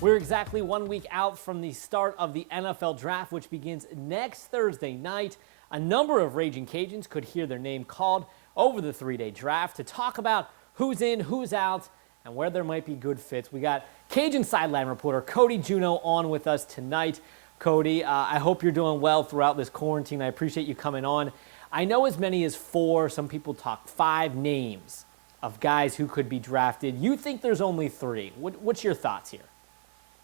We're exactly 1 week out from the start of the NFL Draft, which begins next Thursday night. A number of Raging Cajuns could hear their name called over the three-day draft. To talk about who's in, who's out, and where there might be good fits, we got Cajun sideline reporter Cody Junot on with us tonight. Cody, I hope you're doing well throughout this quarantine. I appreciate you coming on. I know as many as 4, some people talk 5 names of guys who could be drafted. You think there's only 3. What's your thoughts here?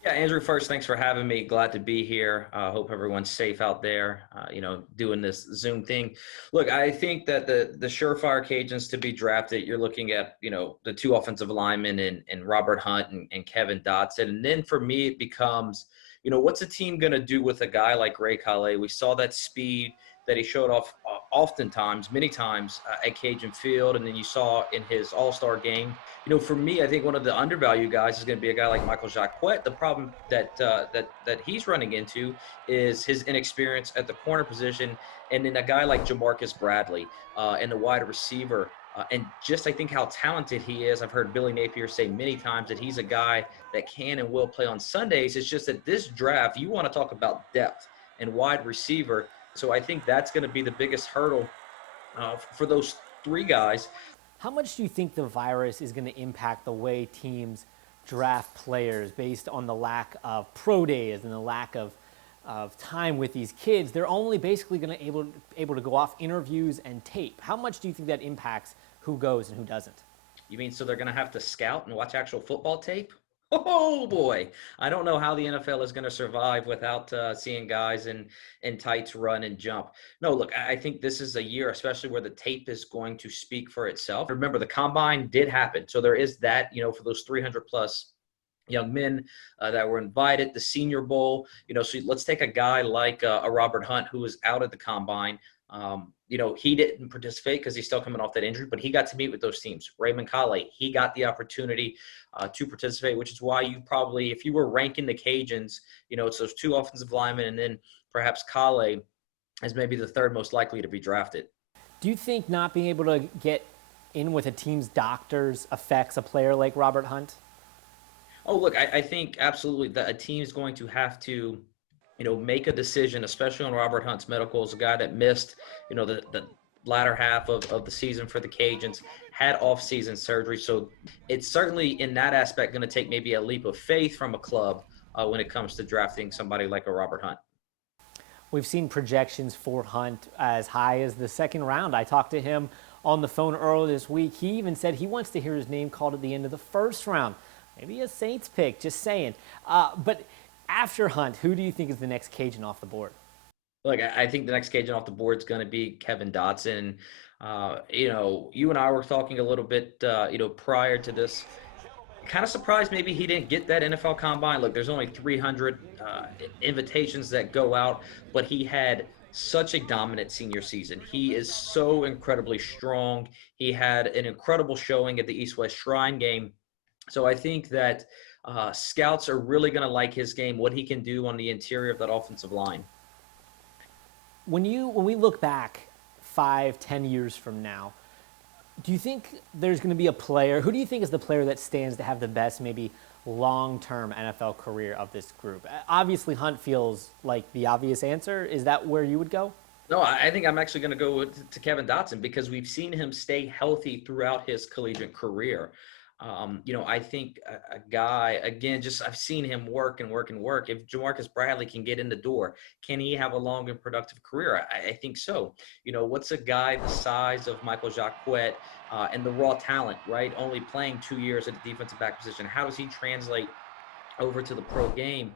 Yeah, Andrew, first, thanks for having me. Glad to be here. Hope everyone's safe out there, doing this Zoom thing. Look, I think that the surefire Cajuns to be drafted, you're looking at, the 2 offensive linemen and Robert Hunt and Kevin Dotson. And then for me, it becomes, what's a team going to do with a guy like Ray Calais? We saw that speed that he showed off many times at Cajun Field, and then you saw in his All-Star game. For me, I think one of the undervalued guys is going to be a guy like Michael Jacquet. The problem that he's running into is his inexperience at the corner position, and then a guy like Jamarcus Bradley and the wide receiver. And just I think how talented he is. I've heard Billy Napier say many times that he's a guy that can and will play on Sundays. It's just that this draft, you want to talk about depth and wide receiver. So I think that's going to be the biggest hurdle for those 3 guys. How much do you think the virus is going to impact the way teams draft players based on the lack of pro days and the lack of time with these kids? They're only basically going to able to go off interviews and tape. How much do you think that impacts who goes and who doesn't? You mean so they're going to have to scout and watch actual football tape? Oh boy, I don't know how the NFL is going to survive without seeing guys in tights run and jump. No, look, I think this is a year, especially where the tape is going to speak for itself. Remember, the combine did happen, so there is that. For those 300 plus young men that were invited, the Senior Bowl. So let's take a guy like a Robert Hunt who was out at the combine. He didn't participate because he's still coming off that injury, but he got to meet with those teams. Raymond Calais, he got the opportunity to participate, which is why you probably, if you were ranking the Cajuns, it's those 2 offensive linemen and then perhaps Calais as maybe the 3rd most likely to be drafted. Do you think not being able to get in with a team's doctors affects a player like Robert Hunt? Oh, look, I think absolutely that a team is going to have to make a decision, especially on Robert Hunt's medicals, a guy that missed, the latter half of the season for the Cajuns, had off-season surgery. So it's certainly in that aspect going to take maybe a leap of faith from a club when it comes to drafting somebody like a Robert Hunt. We've seen projections for Hunt as high as the 2nd round. I talked to him on the phone earlier this week. He even said he wants to hear his name called at the end of the 1st round. Maybe a Saints pick, just saying. But after Hunt, who do you think is the next Cajun off the board? Look, I think the next Cajun off the board is going to be Kevin Dotson. You and I were talking a little bit, prior to this. Kind of surprised maybe he didn't get that NFL Combine. Look, there's only 300 invitations that go out, but he had such a dominant senior season. He is so incredibly strong. He had an incredible showing at the East-West Shrine game. So I think that scouts are really going to like his game, what he can do on the interior of that offensive line. When we look back 5-10 years from now, do you think there's going to be a player? Who do you think is the player that stands to have the best, maybe long-term NFL career of this group? Obviously, Hunt feels like the obvious answer. Is that where you would go? No, I think I'm actually going to go to Kevin Dotson because we've seen him stay healthy throughout his collegiate career. I think a guy, again, I've seen him work and work and work. If Jamarcus Bradley can get in the door, can he have a long and productive career? I think so. What's a guy the size of Michael Jacquet and the raw talent, right? Only playing 2 years at the defensive back position. How does he translate over to the pro game?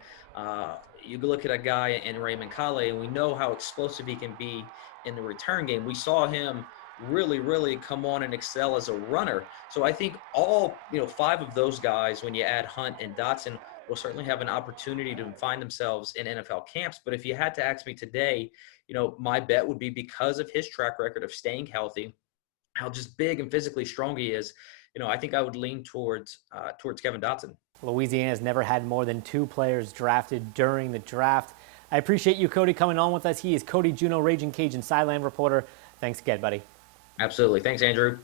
You look at a guy in Raymond Calais, and we know how explosive he can be in the return game. We saw him really come on and excel as a runner. So I think all 5 of those guys, when you add Hunt and Dotson, will certainly have an opportunity to find themselves in NFL camps. But if you had to ask me today, my bet would be because of his track record of staying healthy, how just big and physically strong he is, I think I would lean towards Kevin Dotson. Louisiana has never had more than 2 players drafted during the draft. I appreciate you, Cody, coming on with us. He is Cody Junot, Raging Cajun sideline reporter. Thanks again, buddy. Absolutely. Thanks, Andrew.